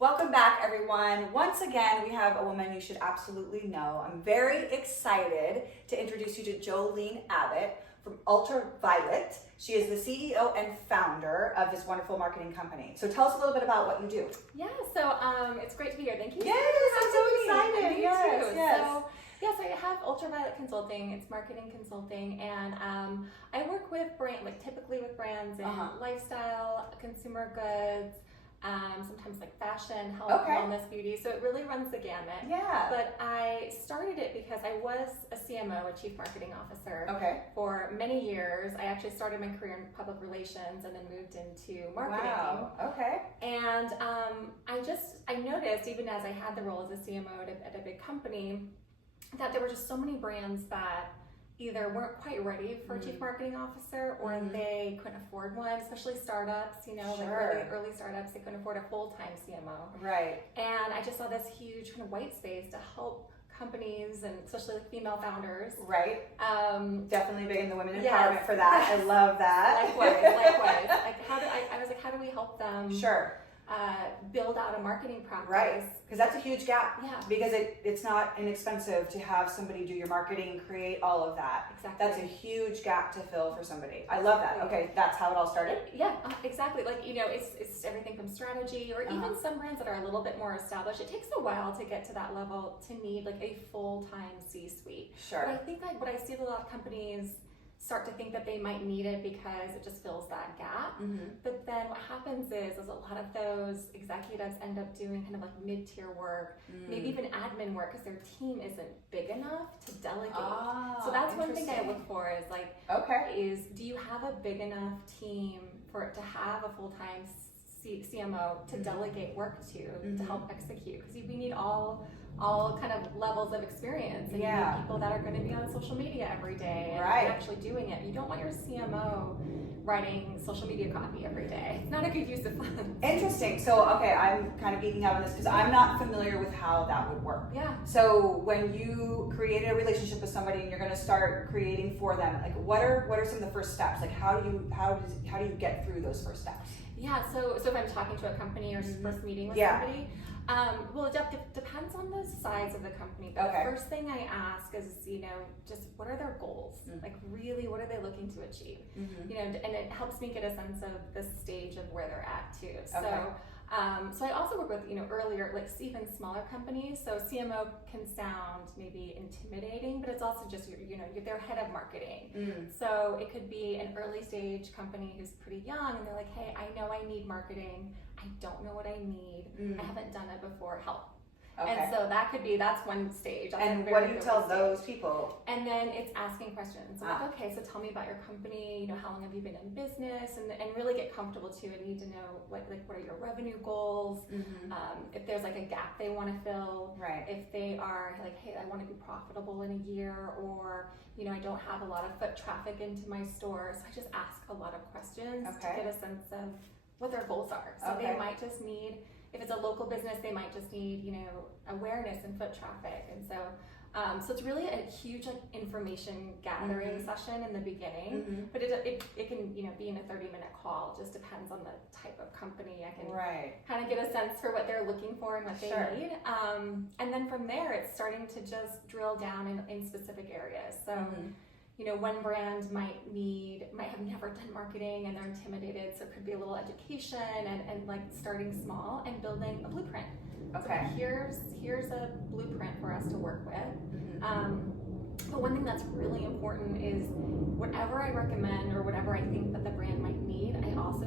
Welcome back, everyone. Once again, we have a woman you should absolutely know. I'm very excited to introduce you to Jolene Abbott from Ultraviolet. She is the CEO and founder of this wonderful marketing company. So tell us a little bit about what you do. Yeah, so it's great to be here. Thank you. Yes, I'm so excited. Me Yes, too. yes. So I have Ultraviolet Consulting. It's marketing consulting, and I work with typically with brands in lifestyle, consumer goods, sometimes like fashion, health, wellness, beauty. So it really runs the gamut. Yeah. But I started it because I was a CMO, a chief marketing officer, for many years. I actually started my career in public relations and then moved into marketing. Wow. Okay. And I noticed, even as I had the role as a CMO at a big company, that there were just so many brands that either weren't quite ready for a chief marketing officer, or they couldn't afford one, especially startups, like early startups, they couldn't afford a full-time CMO. Right. And I just saw this huge kind of white space to help companies, and especially like female founders. Right. Definitely big in the women empowerment for that. I love that. Likewise. I was like, how do we help them? Build out a marketing practice. Right, because that's a huge gap. Yeah. Because it's not inexpensive to have somebody do your marketing, create all of that. Exactly. That's a huge gap to fill for somebody. I love that. Okay, that's how it all started. Yeah, exactly. Like, it's everything from strategy, or even some brands that are a little bit more established. It takes a while to get to that level to need like a full-time C-suite. Sure. But I think like what I see a lot of companies start to think that they might need it because it just fills that gap. But then what happens is a lot of those executives end up doing kind of like mid-tier work, maybe even admin work, because their team isn't big enough to delegate. So that's one thing I look for is like, is do you have a big enough team for it to have a full-time CMO to delegate work to help execute? Because we need all kind of levels of experience, and you need people that are going to be on social media every day and actually doing it. You don't want your CMO writing social media copy every day. It's not a good use of funds. Interesting. So, I'm kind of geeking out on this because I'm not familiar with how that would work. Yeah. So when you created a relationship with somebody and you're going to start creating for them, like what are some of the first steps? Like how do you get through those first steps? Yeah. So if I'm talking to a company or first meeting with somebody, well, it depends on the size of the company. But the first thing I ask is, just what are their goals? Like, really, what are they looking to achieve? And it helps me get a sense of the stage of where they're at too. So I also work with, earlier, like even smaller companies. So CMO can sound maybe intimidating, but it's also just, you're their head of marketing. So it could be an early stage company who's pretty young, and they're like, hey, I know I need marketing. I don't know what I need. I haven't done it before. Help. And so that's one stage. And what do you tell those people? And then it's asking questions. Like, okay, so tell me about your company. How long have you been in business? And really get comfortable too. I need to know what are your revenue goals? If there's like a gap they want to fill. Right. If they are like, hey, I want to be profitable in a year, or I don't have a lot of foot traffic into my store. So I just ask a lot of questions to get a sense of what their goals are. So they might just need, if it's a local business, they might just need, awareness and foot traffic. And so it's really a huge like information gathering session in the beginning, but it can, be in a 30-minute call. Just depends on the type of company. I can kind of get a sense for what they're looking for and what they need. And then from there, it's starting to just drill down in specific areas. So one brand might have never done marketing and they're intimidated, so it could be a little education and like starting small and building a blueprint. Okay. So here's a blueprint for us to work with. But one thing that's really important is whatever I recommend or whatever I think that the brand might need, I also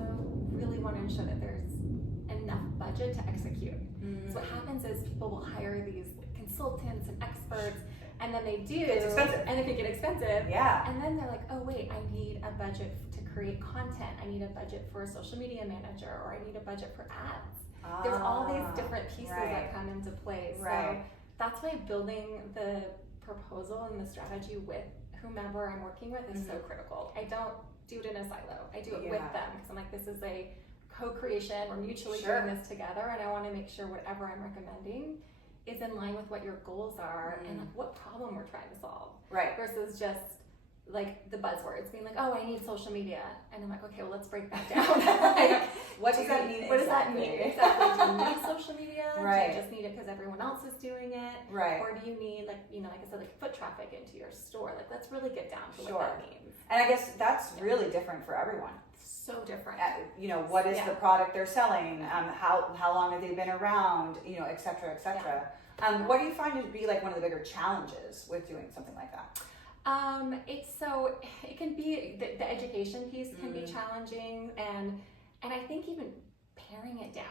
really want to ensure that there's enough budget to execute. So what happens is people will hire these consultants and experts, and then they do. It's expensive. And it can get expensive. Yeah. And then they're like, oh wait, I need a budget to create content. I need a budget for a social media manager, or I need a budget for ads. There's all these different pieces that come into play. So that's why building the proposal and the strategy with whomever I'm working with is so critical. I don't do it in a silo. I do it with them, because I'm like, this is a co-creation. We're mutually doing this together, and I want to make sure whatever I'm recommending is in line with what your goals are and like what problem we're trying to solve. Versus just like the buzzwords, being like, oh, I need social media. And I'm like, okay, well, let's break that down. Like, what does that mean? What does that mean exactly? Do you need social media? Right. Do you just need it because everyone else is doing it? Right. Or do you need, like, you know, like I said, like foot traffic into your store? Like, let's really get down to Sure. what that means. And I guess that's really different for everyone. So different. You know, what is the product they're selling? How long have they been around? You know, et cetera, et cetera. What do you find to be like one of the bigger challenges with doing something like that? It can be the education piece can be challenging, and I think even paring it down,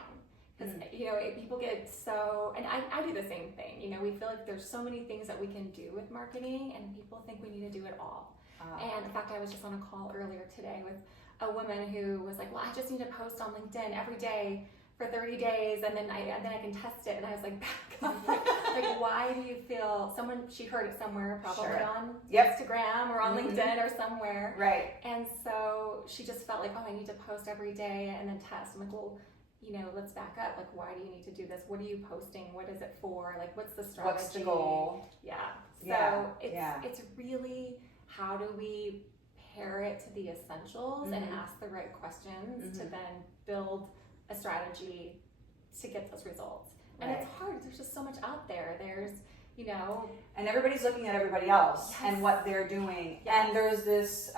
because you know, people get so, and I do the same thing. You know, we feel like there's so many things that we can do with marketing, and people think we need to do it all. And in fact, I was just on a call earlier today with a woman who was like, well, I just need to post on LinkedIn every day for 30 days, and then I can test it. And I was like, back up. Like, why do you feel, she heard it somewhere, probably on Instagram or on LinkedIn or somewhere. Right. And so she just felt like, oh, I need to post every day and then test. I'm like, well, you know, let's back up. Like, why do you need to do this? What are you posting? What is it for? Like, what's the strategy? What's the goal? Yeah. So it's really, how do we pair it to the essentials and ask the right questions to then build a strategy to get those results. And it's hard. There's just so much out there. There's, you know, and everybody's looking at everybody else and what they're doing. And there's this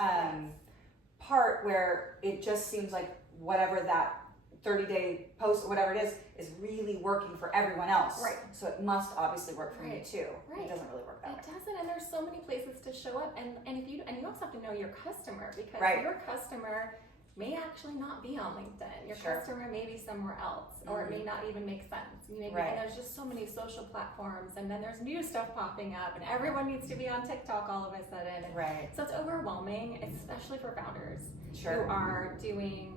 part where it just seems like whatever that 30-day post or whatever it is really working for everyone else. Right. So it must obviously work for me too. Right. It doesn't really work that way. It doesn't, and there's so many places to show up, and you also have to know your customer, because your customer may actually not be on LinkedIn. Your customer may be somewhere else, or it may not even make sense. And there's just so many social platforms, and then there's new stuff popping up, and everyone needs to be on TikTok all of a sudden. And so it's overwhelming, especially for founders who are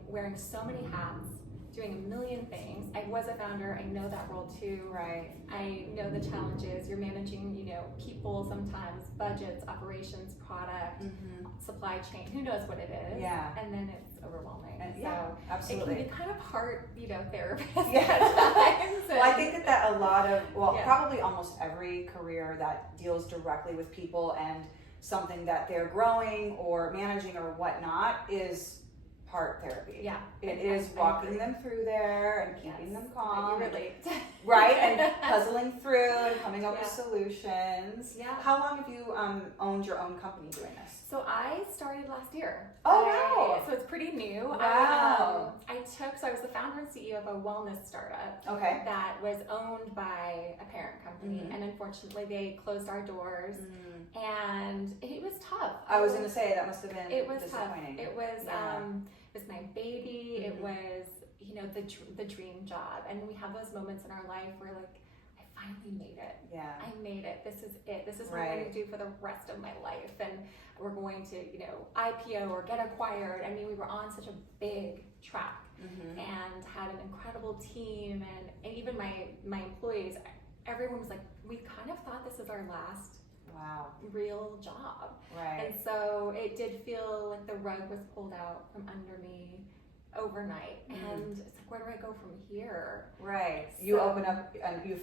wearing so many hats, doing a million things. I was a founder. I know that role too. Right. I know the challenges. You're managing, you know, people sometimes, budgets, operations, product, supply chain. Who knows what it is? Yeah. And then it's overwhelming. And so absolutely. it can be kind of hard, you know, therapist. Well, I think that a lot of, probably almost every career that deals directly with people and something that they're growing or managing or whatnot is part therapy. Yeah. It is walking them through there and keeping them calm. You relate. Right, and puzzling through and coming up with solutions. Yeah. How long have you owned your own company doing this? So I started last year. Oh, wow. So it's pretty new. Wow. I was the founder and CEO of a wellness startup. Okay. That was owned by a parent company, and unfortunately they closed our doors, and it was tough. I was going to say that must have been It was disappointing. tough. It was my baby. It was, you know, the dream job, and we have those moments in our life where, like, I finally made it. Yeah. I made it. This is it. This is what I'm going to do for the rest of my life, and we're going to, you know, IPO or get acquired. I mean, we were on such a big track and had an incredible team, and even my employees, everyone was like, we kind of thought this is our last real job. Right. And so it did feel like the rug was pulled out from under me overnight, and it's like, where do I go from here? Right. You open up and you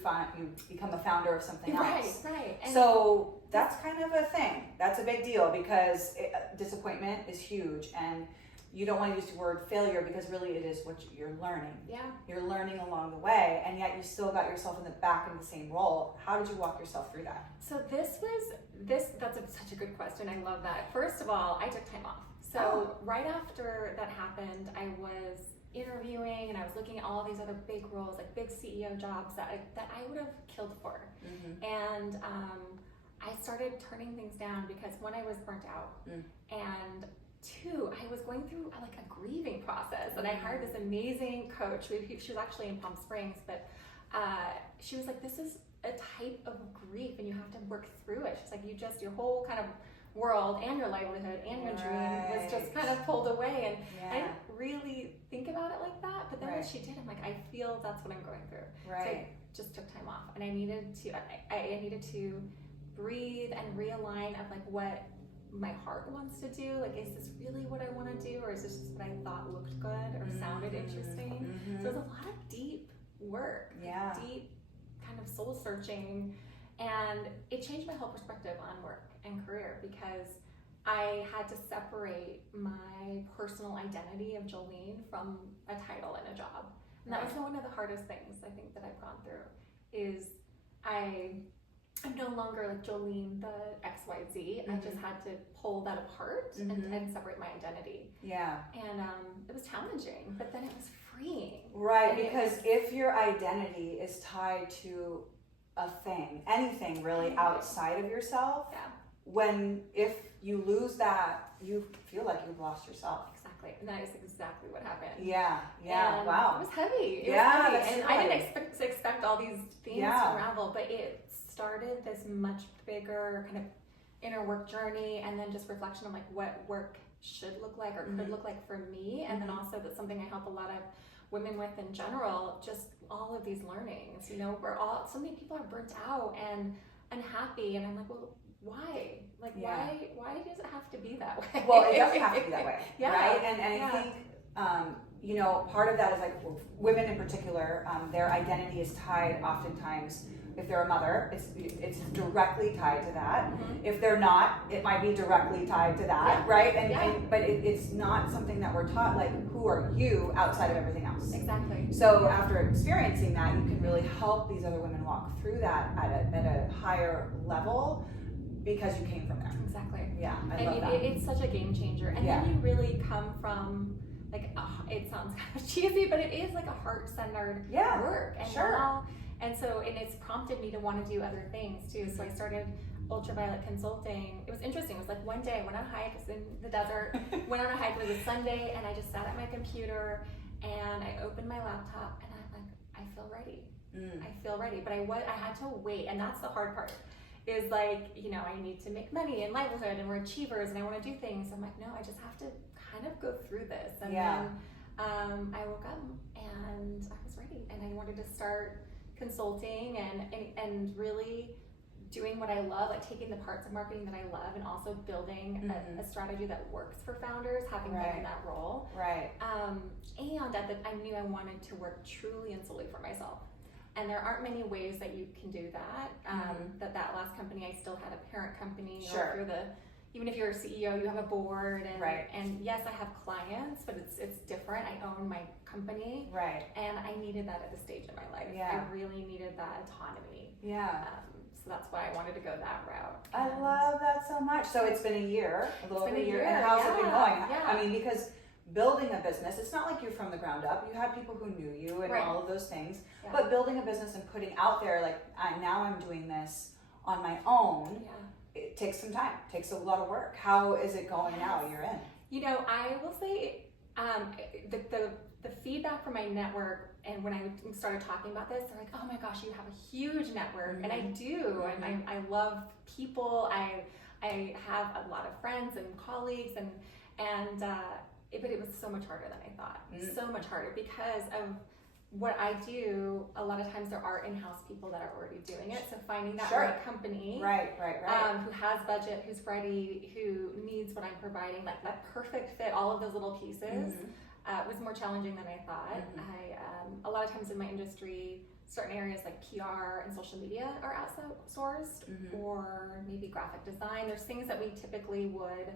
become a founder of something else. Right. And so that's kind of a thing. That's a big deal, because disappointment is huge, and you don't want to use the word failure, because really it is what you're learning. Yeah. You're learning along the way, and yet you still got yourself in the back of the same role. How did you walk yourself through that? So that's such a good question. I love that. First of all, I took time off. So right after that happened, I was interviewing, and I was looking at all these other big roles, like big CEO jobs that I would have killed for. And I started turning things down because, one, I was burnt out, and two, I was going through like a grieving process, and I hired this amazing coach. She was actually in Palm Springs, but she was like, this is a type of grief, and you have to work through it. She's like, your whole kind of world and your livelihood and your dream was just kind of pulled away, and I didn't really think about it like that, but then when she did, I'm like, I feel that's what I'm going through. So I just took time off, and I needed to breathe and realign of like what my heart wants to do. Like, is this really what I want to do, or is this just what I thought looked good or sounded interesting? So there's a lot of deep work, deep kind of soul searching, and it changed my whole perspective on work and career, because I had to separate my personal identity of Jolene from a title and a job. And that was one of the hardest things I think that I've gone through is I'm no longer like Jolene the XYZ. I just had to pull that apart and separate my identity. Yeah. And it was challenging, but then it was freeing. Right, because if your identity is tied to a thing, anything really outside of yourself, if you lose that, you feel like you've lost yourself. Exactly, and that is exactly what happened. Yeah, and wow. It was heavy. That's I didn't expect all these things to unravel, but it started this much bigger kind of inner work journey, and then just reflection on like what work should look like or could look like for me, and then also that's something I help a lot of women with in general. Just all of these learnings. You know, so many people are burnt out and unhappy, and I'm like, well, why? Like, why does it have to be that way? Well, it doesn't have to be that way, right? And I think, you know, part of that is like women in particular, their identity is tied oftentimes. If they're a mother, it's directly tied to that. If they're not, it might be directly tied to that, right? But it's not something that we're taught, like, who are you outside of everything else? Exactly. So after experiencing that, you can really help these other women walk through that at a higher level because you came from there. Exactly. Yeah, I love that. It's such a game changer. And then you really come from, like, it sounds kind of cheesy, but it is like a heart-centered work. And and it's prompted me to want to do other things too. So I started Ultraviolet Consulting. It was interesting. It was like one day I went on a hike, it was in the desert, went on a hike, it was a Sunday, and I just sat at my computer and I opened my laptop and I'm like, I feel ready. I feel ready. But I had to wait, and that's the hard part. Is like, you know, I need to make money and livelihood and we're achievers and I want to do things. I'm like, no, I just have to kind of go through this. And then I woke up and I was ready, and I wanted to start consulting and really doing what I love, like taking the parts of marketing that I love and also building a strategy that works for founders, having been in that role. Right. And I knew I wanted to work truly and solely for myself. And there aren't many ways that you can do that. That last company, I still had a parent company. Sure. Even if you're a CEO, you have a board, and yes, I have clients, but it's different. I own my company, and I needed that at this stage in my life. I really needed that autonomy. So that's why I wanted to go that route. I love that so much. So it's been a year, a little over a year. And how's it been going? I mean, because building a business, it's not like you're from the ground up. You had people who knew you and all of those things. But building a business and putting out there, like, now I'm doing this on my own, it takes some time. It takes a lot of work. How is it going now? You're in. You know, I will say the feedback from my network, and when I started talking about this, they're like, oh my gosh, you have a huge network. And I do. And I love people. I have a lot of friends and colleagues, but it was so much harder than I thought. So much harder because of what I do. A lot of times there are in-house people that are already doing it. So finding that right company, who has budget, who's ready, who needs what I'm providing, like that perfect fit, all of those little pieces, was more challenging than I thought. A lot of times in my industry, certain areas like PR and social media are outsourced, or maybe graphic design. There's things that we typically would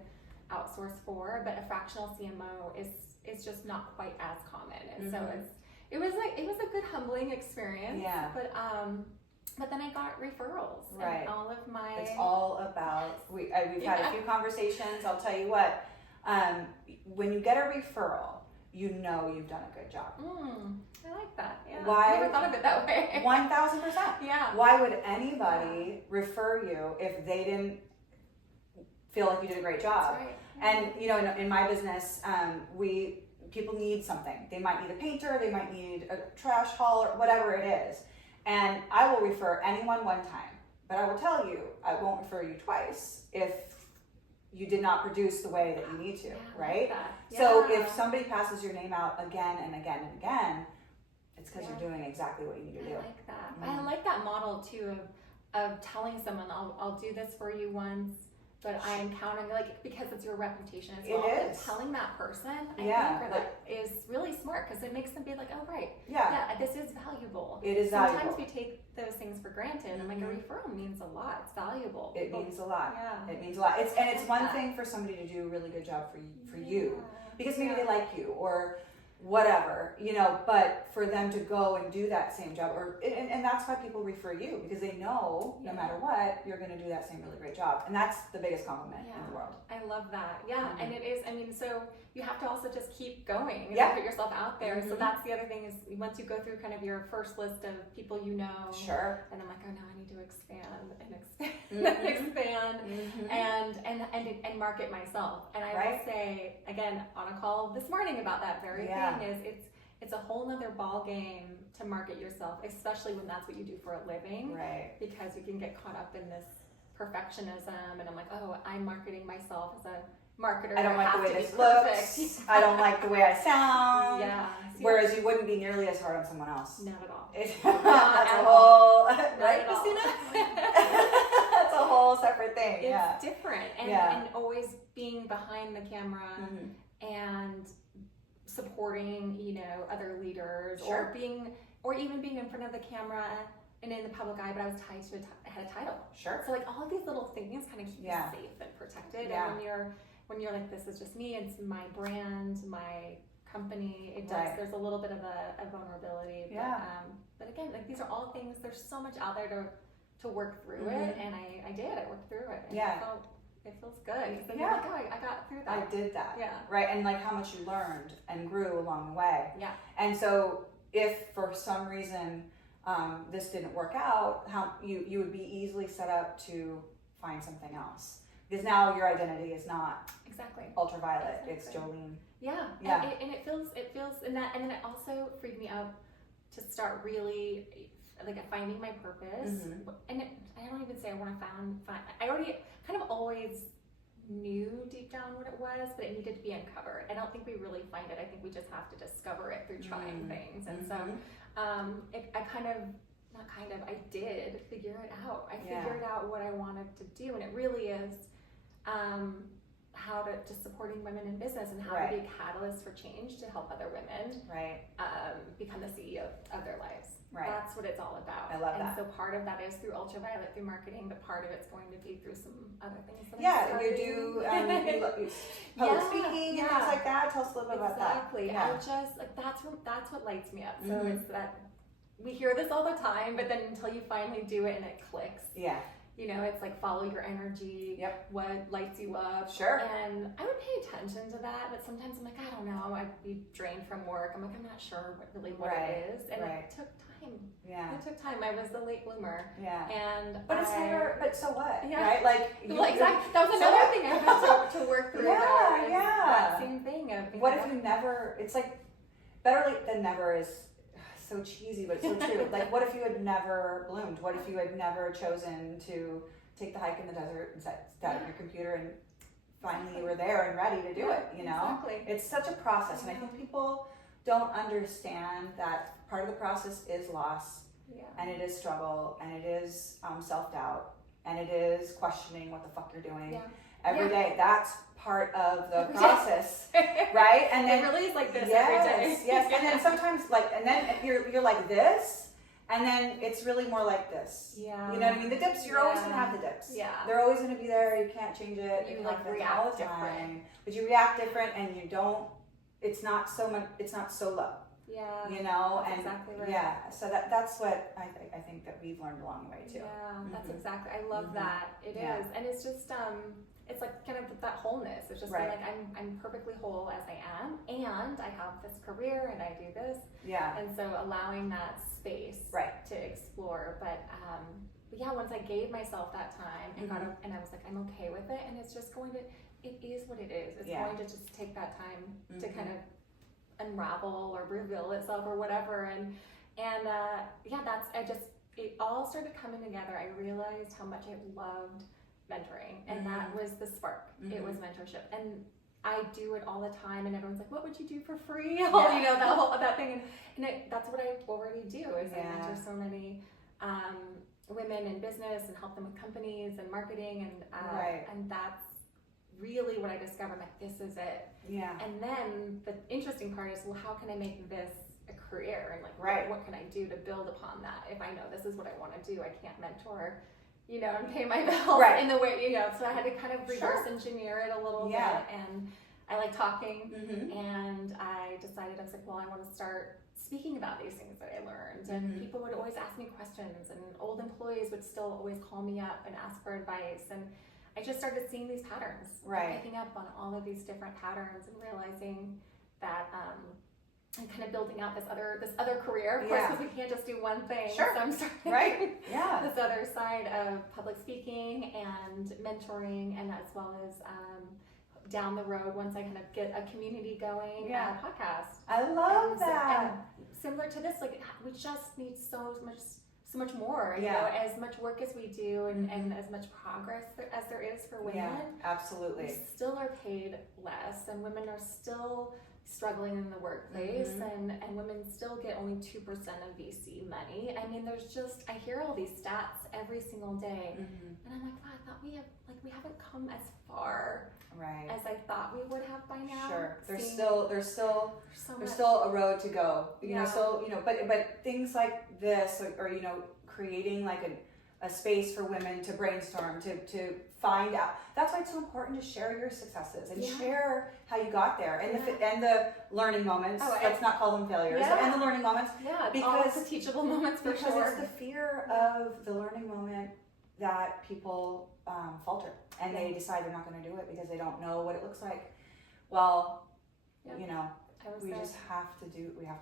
outsource for, but a fractional CMO is just not quite as common, and so it was a good humbling experience. But then I got referrals. And all of my it's all about we've had a few conversations. I'll tell you what, when you get a referral, you know you've done a good job. I like that. Why? I never thought of it that way. 1000%. Why would anybody refer you if they didn't feel like you did a great job? And you know, in my business, people need something. They might need a painter, they might need a trash haul, or whatever it is. And I will refer anyone one time, but I will tell you, I won't refer you twice if you did not produce the way that you need to, right? So if somebody passes your name out again and again and again, it's because you're doing exactly what you need to do. I like that. I like that model too of telling someone, I'll do this for you once, but I'm counting, like, because it's your reputation as It well. And is. telling that person, I Yeah. think, or that is really smart, because it makes them be like, oh, right, Yeah. this is valuable. It is Sometimes valuable. we take those things for granted, and like a referral means a lot. It's valuable. It means a lot. Yeah. It means a lot. It's one that. thing for somebody to do a really good job for you, Yeah. because maybe they like you or whatever, you know, but for them to go and do that same job, or and that's why people refer you, because they know no matter what, you're going to do that same really great job, and that's the biggest compliment in the world. I love that. Yeah, and it is, I mean, so you have to also just keep going and Yeah. put yourself out there. So that's the other thing, is once you go through kind of your first list of people you know, Sure. and I'm like, oh, now I need to expand and expand and expand and market myself. And I will say, again, on a call this morning about that very thing, is it's a whole nother ball game to market yourself, especially when that's what you do for a living. Right. Because you can get caught up in this perfectionism, and I'm like, oh, I'm marketing myself as a marketer. I don't like the way have to this be looks. perfect. I don't like the way I sound. Yeah. Whereas you wouldn't be nearly as hard on someone else. Not at all. That's a whole, Not right, at all. Christina? That's a whole separate thing. It's different, and always being behind the camera and supporting, you know, other leaders, or even being in front of the camera and in the public eye, but I was tied to I had a title. Sure. So like all of these little things kind of keep you safe and protected. Yeah. And when you're like, this is just me, it's my brand, my company, there's a little bit of a vulnerability. Yeah. But again, like, these are all things, there's so much out there to work through it, and I worked through it. And it feels good. Like, oh, I got through that. I did that. Yeah. Right. And like how much you learned and grew along the way. Yeah. And so if for some reason this didn't work out, how you would be easily set up to find something else, because now your identity is not Ultraviolet. It's Jolene. Yeah. Yeah. And it feels and then it also freed me up to start really like finding my purpose. And I don't even say I want to find. I already kind of always knew deep down what it was, but it needed to be uncovered. I don't think we really find it. I think we just have to discover it through trying things. And so I did figure it out. I figured out what I wanted to do, and it really is how to just supporting women in business, and how to be a catalyst for change to help other women become the CEO of their lives. Right. That's what it's all about. I love that. And so part of that is through Ultraviolet, through marketing, but part of it's going to be through some other things. That you do public speaking and things like that. Tell us a little bit about that. Exactly. I just like that's what lights me up. So it's that we hear this all the time, but then until you finally do it and it clicks. Yeah. You know, it's like follow your energy. Yep. What lights you up. Sure. And I would pay attention to that, but sometimes I'm like, I don't know. I'd be drained from work. I'm like, I'm not sure what it is. And it took time. Yeah. It took time. I was the late bloomer. Yeah. But so what? Yeah. Right? Like, exactly. That was another thing I had to work through. That same thing. What if you never, it's like, better late than never is so cheesy, but it's so true. Like, what if you had never bloomed? What if you had never chosen to take the hike in the desert and sat down at your computer and finally you were there and ready to do it, you know? Exactly. It's such a process, and I think people don't understand that part of the process is loss, and it is struggle, and it is self-doubt, and it is questioning what the fuck you're doing every day. That's part of the process, right? And then it really is like this every day. Yes, and then sometimes and then you're like this, and then it's really more like this. Yeah. You know what I mean? The dips, you're always gonna have the dips. Yeah. They're always gonna be there. You can't change it. You like react all the time, but you react different, and you don't. It's not so much. It's not so low. Yeah. You know, and exactly right. Yeah. So that's what I think that we've learned along the way too. Yeah, that's exactly. I love that. It is, and it's just it's like kind of that wholeness. It's just being like I'm perfectly whole as I am, and I have this career, and I do this. Yeah. And so allowing that space to explore, but yeah, once I gave myself that time and and I was like, I'm okay with it, and it's just going to. It is what it is. It's going to just take that time to kind of unravel or reveal itself or whatever, and it all started coming together. I realized how much I loved mentoring, and that was the spark. It was mentorship, and I do it all the time, and everyone's like, what would you do for free? You know, that thing, and that's what I already do is I mentor so many women in business and help them with companies and marketing, Right. and that's really what I discovered. Like, this is it. Yeah. And then the interesting part is, well, how can I make this a career, and like, Right. what can I do to build upon that? If I know this is what I want to do, I can't mentor, you know, and pay my bills Right. in the way, you know. So I had to kind of reverse engineer it a little Yeah. bit, and I like talking, Mm-hmm. and I decided, I was like, well, I want to start speaking about these things that I learned, and Mhm. people would always ask me questions, and old employees would still always call me up and ask for advice, and I just started seeing these patterns, Right. picking up on all of these different patterns, and realizing that and kind of building out this other career, of course, Yeah. because we can't just do one thing. Sure. So I'm starting Right. Yeah. this other side of public speaking and mentoring, and as well as down the road, once I kind of get a community going, Yeah. a podcast. I love And that. similar to this, like, we just need so much more, you Yeah. know, as much work as we do, and Mhm. as much progress as there is for women, Yeah, we absolutely. still are paid less, and women are still struggling in the workplace, Mhm. and women still get only 2% of VC money. I mean, there's just, I hear all these stats every single day, Mhm. and I'm like, wow, I thought we haven't come as far Right. as I thought we would have by now. Sure. There's Seeing still so there's much. still a road to go. You know, Yeah. so but things like this, or you know, creating like a space for women to brainstorm, to find out. That's why it's so important to share your successes and Yeah. share how you got there, and Yeah. and the learning moments. Oh, Let's not call them failures, Yeah. and the learning moments. Yeah, Because- all the teachable moments for Because sure. it's the fear of the learning moment that people falter, and they decide they're not going to do it because they don't know what it looks like. Well, Yeah. you know, I was we there. just have to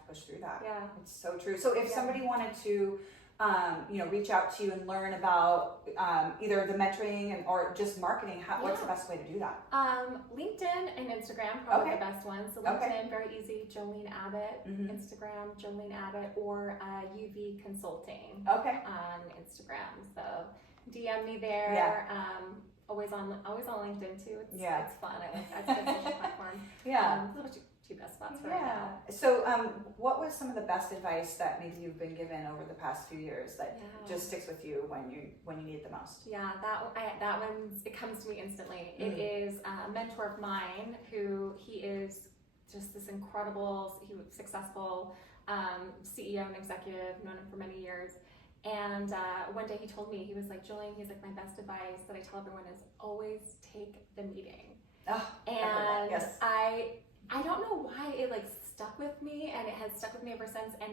push through that. Yeah. It's so true. So if Yeah. somebody wanted to, you know, reach out to you and learn about either the mentoring or just marketing, what's the Yeah. best way to do that? LinkedIn and Instagram, probably Okay. the best ones. So Okay. LinkedIn, very easy, Jolene Abbott. Mhm. Instagram, Jolene Abbott, or UV Consulting Okay. on Instagram. So DM me there. Yeah. Always on LinkedIn too. Yeah. It's fun. I like that. It's a good social platform. Yeah. Those are two best spots for right Yeah. now. So, what was some of the best advice that maybe you've been given over the past few years that Yeah. just sticks with you when you need it the most? Yeah, that one, it comes to me instantly. It Mm. is a mentor of mine who, he is just this incredible, he was successful CEO and executive, known him for many years. And one day he told me, he was like, Jolene, he's like, my best advice that I tell everyone is always take the meeting. Oh, And yes. I don't know why it like stuck with me, and it has stuck with me ever since, and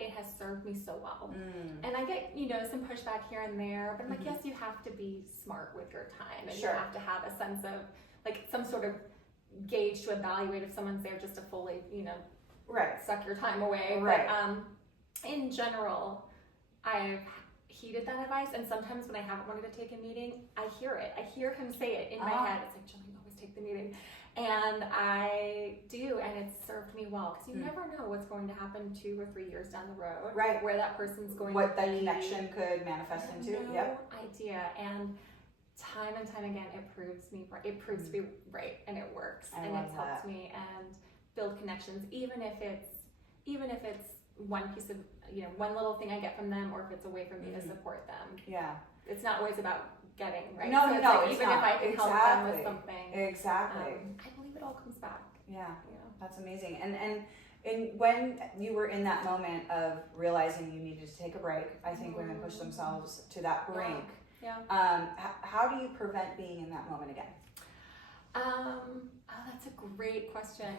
it has served me so well. Mm. And I get, you know, some pushback here and there, but I'm like, Mhm. yes, you have to be smart with your time, and Sure. you have to have a sense of like some sort of gauge to evaluate if someone's there just to fully, you know, Right. suck your time away. Right. But in general, I've heeded that advice, and sometimes when I haven't wanted to take a meeting, I hear it. I hear him say it in my Ah. head. It's like, Jolene, always take the meeting. And I do, and it's served me well, because you Mm. never know what's going to happen 2 or 3 years down the road. Right. Where that person's going What to that be. connection could manifest into. No Yep. idea. And time again, it proves to be right, and it works. I and love it's helped that. me and build connections, even if it's one piece of, you know, one little thing I get from them, or if it's a way for me to Mhm. support them. Yeah. It's not always about getting, right? No, So it's no, like, it's even not. if I can help them Exactly. with something, Exactly. I believe it all comes back. Yeah. You know. That's amazing. And when you were in that moment of realizing you needed to take a break, I think women push themselves to that brink. Yeah. How do you prevent being in that moment again? Oh, that's a great question.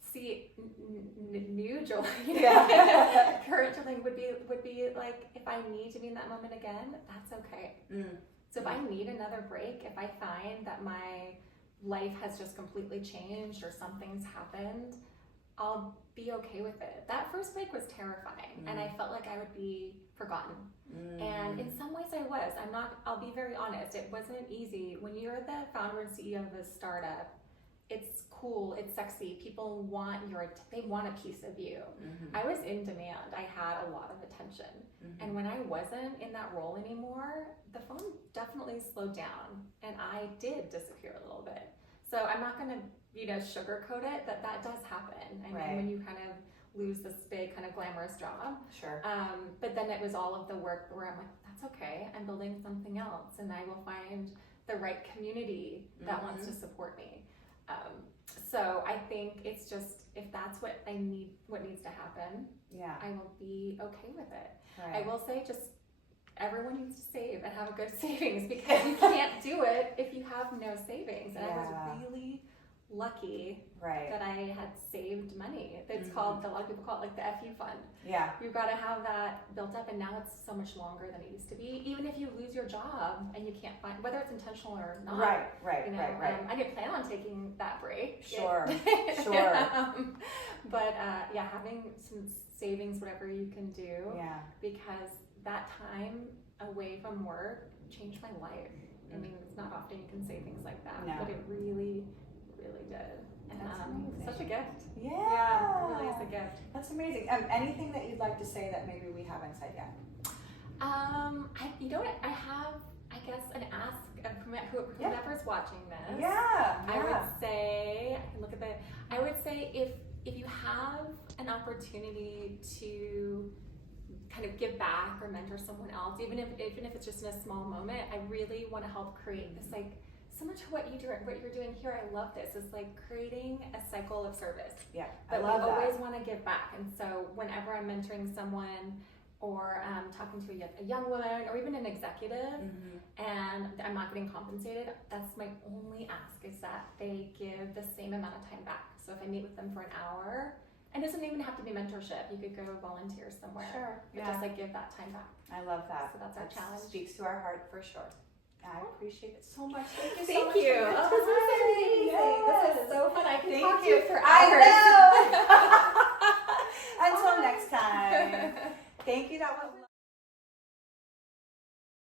See, new Jolene, Yeah. current Jolene would be like, if I need to be in that moment again, that's okay. Mm. So if I need another break, if I find that my life has just completely changed or something's happened, I'll be okay with it. That first break was terrifying, and I felt like I would be forgotten. And in some ways I was. I'll be very honest. It wasn't easy. When you're the founder and CEO of a startup, it's cool, it's sexy. People want they want a piece of you. Mhm. I was in demand. I had a lot of attention. Mhm. And when I wasn't in that role anymore, the phone definitely slowed down, and I did disappear a little bit. So I'm not gonna, you know, sugarcoat it, that does happen. And Right. when you kind of lose this big kind of glamorous job. Sure. But then it was all of the work where I'm like, that's okay. I'm building something else, and I will find the right community that wants to support me. So I think it's just, if that's what I need, what needs to happen, I will be okay with it. Right. I will say, just everyone needs to save and have a good savings, because you can't do it if you have no savings. And I was really lucky that I had saved money. It's called, a lot of people call it like the FU fund. Yeah. You've got to have that built up, and now it's so much longer than it used to be. Even if you lose your job and you can't find, whether it's intentional or not. Right. I didn't plan on taking that break. Sure. But having some savings, whatever you can do, because that time away from work changed my life. I mean, it's not often you can say things like that, but it really did. And such a gift. Yeah, it really is a gift. That's amazing. Anything that you'd like to say that maybe we haven't said yet? You know what? I have, I guess, an ask of whoever's watching this. I would say, I can look at I would say if you have an opportunity to kind of give back or mentor someone else, even if it's just in a small moment, I really want to help create this, like, similar to what you're doing here. I love this. It's like creating a cycle of service. Yeah, I love that. Always want to give back, and so whenever I'm mentoring someone or talking to a young woman or even an executive, and I'm not getting compensated, that's my only ask, is that they give the same amount of time back. So if I meet with them for an hour, and it doesn't even have to be mentorship, you could go volunteer somewhere. Sure. But just like give that time back. I love that. So that's our challenge. Speaks to our heart for sure. I appreciate it so much. Thank you so Thank much. you. Oh, this was amazing. Yes. This is so fun. I can Thank talk to you you for I hours. know. Until next time. Thank you. That was